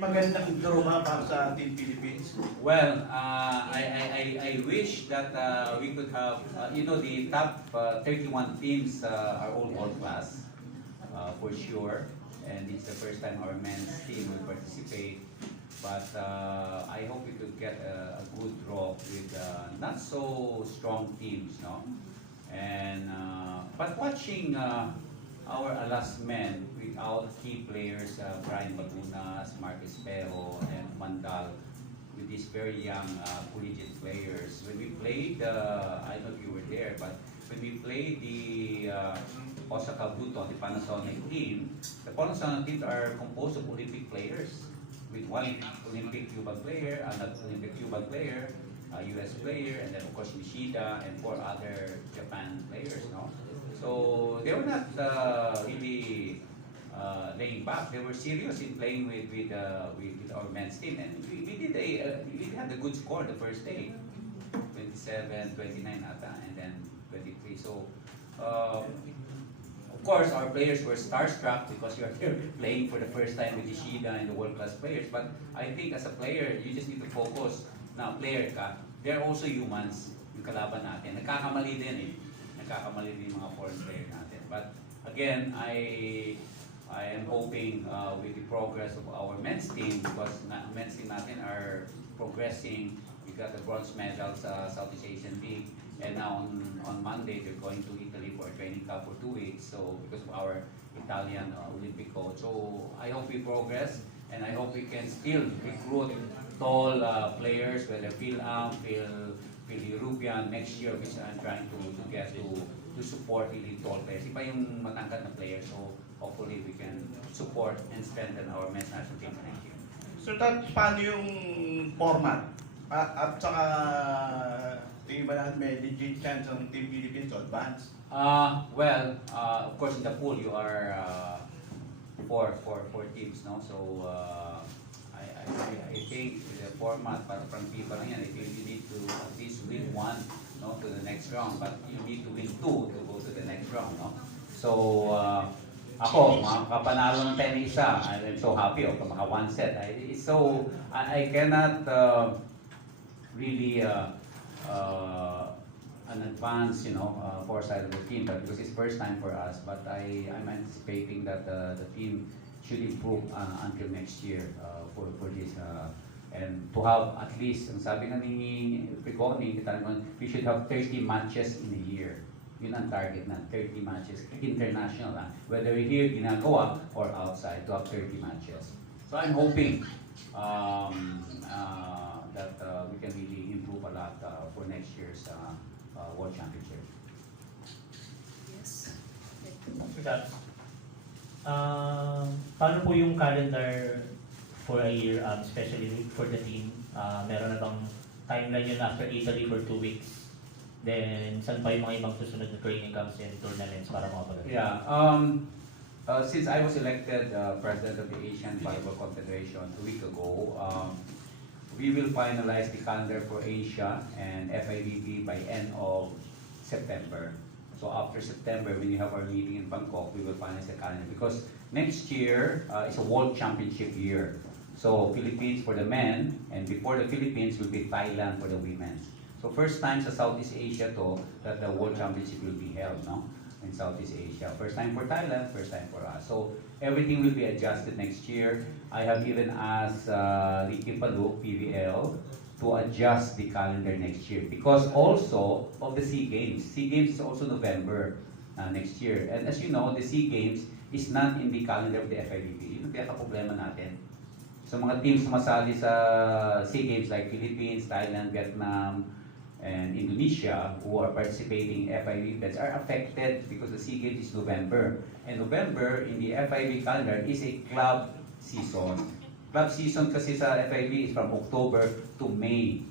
magandang draw ba para sa Team Philippines? Well, I wish that we could have, the top 31 teams are all world class, for sure. And it's the first time our men's team will participate. But I hope we could get a good draw with not so strong teams, no? And but watching our last men without key players, Brian Bagunas, Marcus Pero, and Mandal, with these very young collegiate players. When we played, I don't know if you were there, but when we played the Osaka Buto, the Panasonic team, the Panasonic teams are composed of Olympic players, with one Olympic Cuban player, another Olympic Cuban player, a US player, and then of course Nishida and 4 other Japan players, no? So they were not really laying back. They were serious in playing with our men's team, and we had a good score the first day, 27, 29 ata, and then 23. So of course our players were starstruck because you are playing for the first time with Ishida and the world-class players. But I think as a player, you just need to focus. Na player ka, they're also humans. Yung kalaban natin, nagkakamali din eh. Nagkakamali din yung mga foreign player natin. But again, I am hoping with the progress of our men's team, because men's team natin are progressing. We got the bronze medal sa Southeast Asian League, and now on Monday they're going to Italy for a training camp for 2 weeks. So because of our Italian Olympic coach, so I hope we progress, and I hope we can still recruit tall players, whether Phil-Am, Phil-European next year, which I'm trying to get to support really tall players. Iba yung matangkad na players, so hopefully we can support and strengthen our men's national team for next year. So, paano yung format? At saka, tingin ba natin may legit chance ng Team Philippines to advance? Well, of course in the pool you are four teams, no? So I think the format para from FIFA lang yan, I think you need to at least win one, no, to the next round, but you need to win 2 to go to the next round, no? So ako, makapanalo ng 10 isa, I'm so happy, maka 1 set. I cannot really an advance, foresight of the team, but because it's first time for us. But I'm anticipating that the team should improve until next year for this. And to have at least, ang sabi nga ni Piconi, we should have 30 matches in a year. Yun ang target na, 30 matches, international, whether here ginagawa or outside, to have 30 matches. So I'm hoping that we can really improve a lot for next year's World Championship. Yes. Paano po yung calendar for a year, especially for the team? Meron na bang timeline yun after Italy for 2 weeks? Then, saan pa yung mga ibang susunod na training camps and tournaments para makapagal? Yeah. Since I was elected President of the Asian Volleyball Confederation 2 weeks ago, we will finalize the calendar for Asia and FIVB by end of September. So after September, when you have our meeting in Bangkok, we will finalize the calendar, because next year is a World Championship year. So Philippines for the men, and before the Philippines will be Thailand for the women. So first time sa Southeast Asia to that the World Championship will be held, no? In Southeast Asia. First time for Thailand, first time for us. So everything will be adjusted next year. I have even asked Ricky Paluk, PVL, to adjust the calendar next year, because also of the SEA Games. SEA Games is also November next year. And as you know, the SEA Games is not in the calendar of the FIVB. Yun ang problema natin. So mga teams sumasali sa SEA Games like Philippines, Thailand, Vietnam, and Indonesia, who are participating in FIV events, are affected because the SEA Games is November. And November in the FIV calendar is a club season. Club season kasi sa FIV is from October to May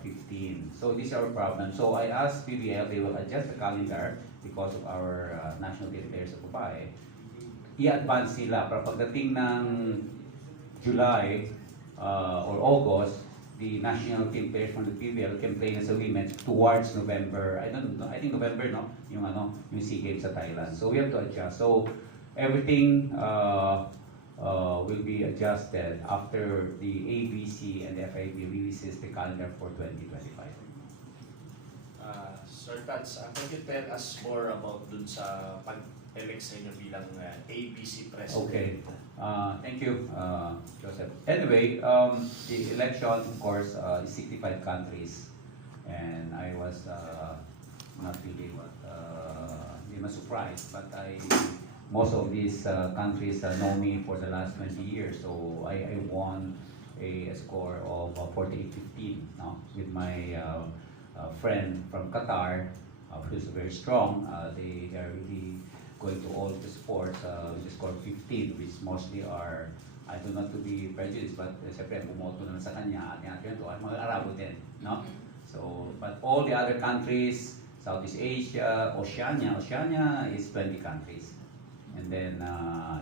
15. So this is our problem. So I asked PBL, they will adjust the calendar because of our national team players sa babae. I-advance sila para pagdating ng July or August, the national team players from the PBL can play na sa women towards November. I don't know, I think November, no? Yung SEA Games sa Thailand. So we have to adjust. So everything will be adjusted after the ABC and the FIB releases the calendar for 2025. Sir Tats, can you tell us more about dun sa pag-elect sa inyo bilang ABC President? Okay. Thank you, Joseph. Anyway, the election, of course, is 65 countries, and I was not really hindi na surprised, but most of these countries know me for the last 20 years, so I won a score of 48-15, no, with my friend from Qatar, who's very strong. They are really going to all the sports with the score 15, which mostly are, I do not to be prejudiced, but siyempre bumoto naman sa kanya, at yan ito ay mga Arabo din, no? So, but all the other countries, Southeast Asia, Oceania is 20 countries. And then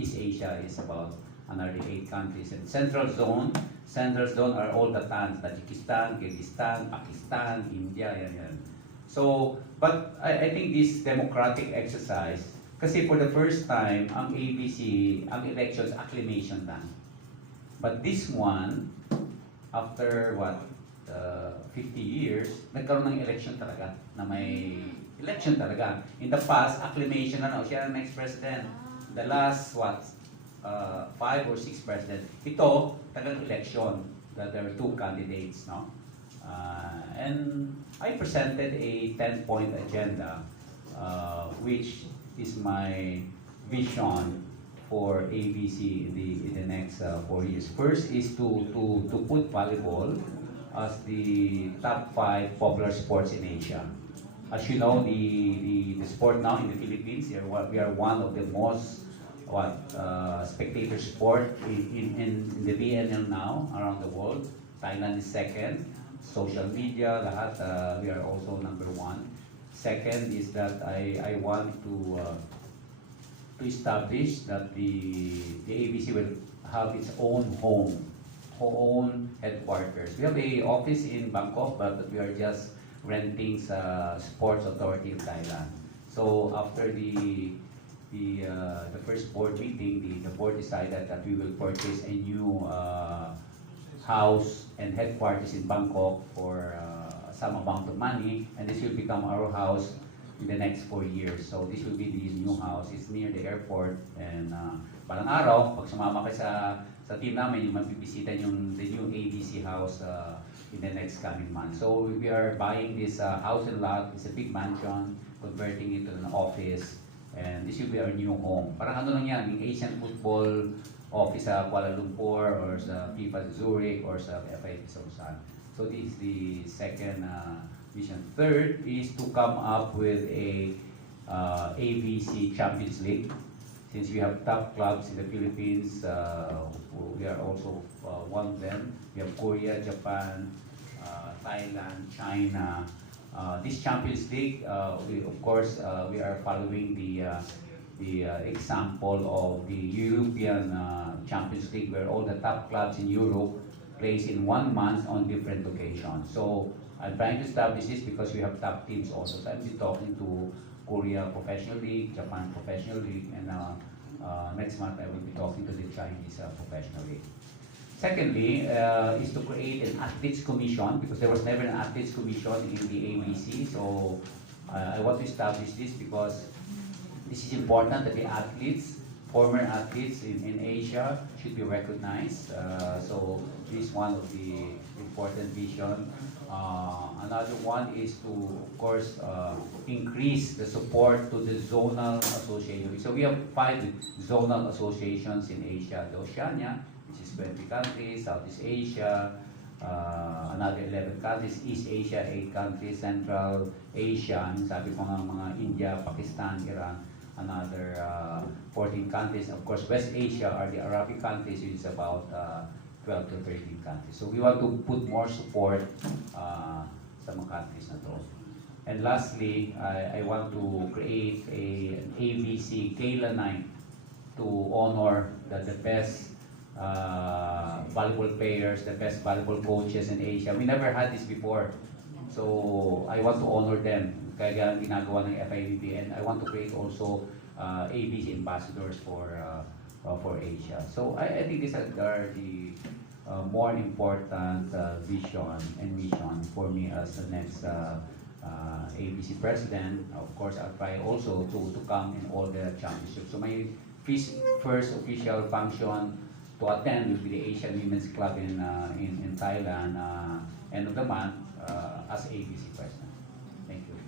East Asia is about another 8 countries. And Central Zone are all the TANs, Tajikistan, Kyrgyzstan, Pakistan, India, yan. So, but I think this democratic exercise, kasi for the first time, ang ABC, ang elections, acclamation lang. But this one, after what, 50 years, nagkaroon ng election talaga, na may election talaga. In the past, acclamation na, siya ang next president. The last, 5 or 6 president. Ito, talagang election. That there were 2 candidates, no? And I presented a 10-point agenda, which is my vision for ABC in the next 4 years. First is to put volleyball as the top 5 popular sports in Asia. As you know, the sport now in the Philippines, we are one of the most spectator sport in the BNL now around the world. Thailand is second. Social media, lahat, we are also number 1. Second is that I want to establish that the ABC will have its own own headquarters. We have a office in Bangkok, but we are just renting sa Sports Authority of Thailand. So after the first board meeting, the board decided that we will purchase a new house and headquarters in Bangkok for some amount of money, and this will become our house in the next 4 years. So this will be the new house. It's near the airport, and balang araw, pag sumama kayo sa team namin, yung mabibisitan the new ABC house in the next coming month. So we are buying this house and lot. It's a big mansion, converting it to an office, and this will be our new home. Parang ano lang yan, yung Asian football office sa Kuala Lumpur or sa FIFA Zurich or sa FIB sa Busan. So this is the second vision. Third is to come up with a ABC Champions League. Since we have top clubs in the Philippines, we are also one of them. We have Korea, Japan, Thailand, China. This Champions League, we are following the example of the European Champions League, where all the top clubs in Europe plays in 1 month on different locations. So I'm trying to establish this because we have top teams also. So I've been talking to Korea Professional League, Japan Professional League, and next month I will be talking to the Chinese Professional League. Secondly, is to create an athletes commission, because there was never an athletes commission in the ABC. So I want to establish this because this is important that the athletes, former athletes in Asia should be recognized. So this is one of the important vision. Another one is to, of course, increase the support to the zonal association. So we have 5 zonal associations in Asia. The Oceania, which is 20 countries, Southeast Asia, another 11 countries, East Asia, 8 countries, Central Asia, sabi ko nga mga India, Pakistan, Iran, another 14 countries. Of course, West Asia are the Arabic countries, which is about 12 to 13 countries. So we want to put more support sa mga countries na to. And lastly, I want to create an ABC Gala Night to honor the best volleyball players, the best volleyball coaches in Asia. We never had this before. So I want to honor them. Kaya ginagawa ng FIVB, and I want to create also ABC ambassadors for for Asia. So I think these are the more important vision and mission for me as the next ABC president. Of course, I'll try also to come in all the championships. So my first official function to attend will be the Asian Women's Club in Thailand end of the month as ABC president. Thank you.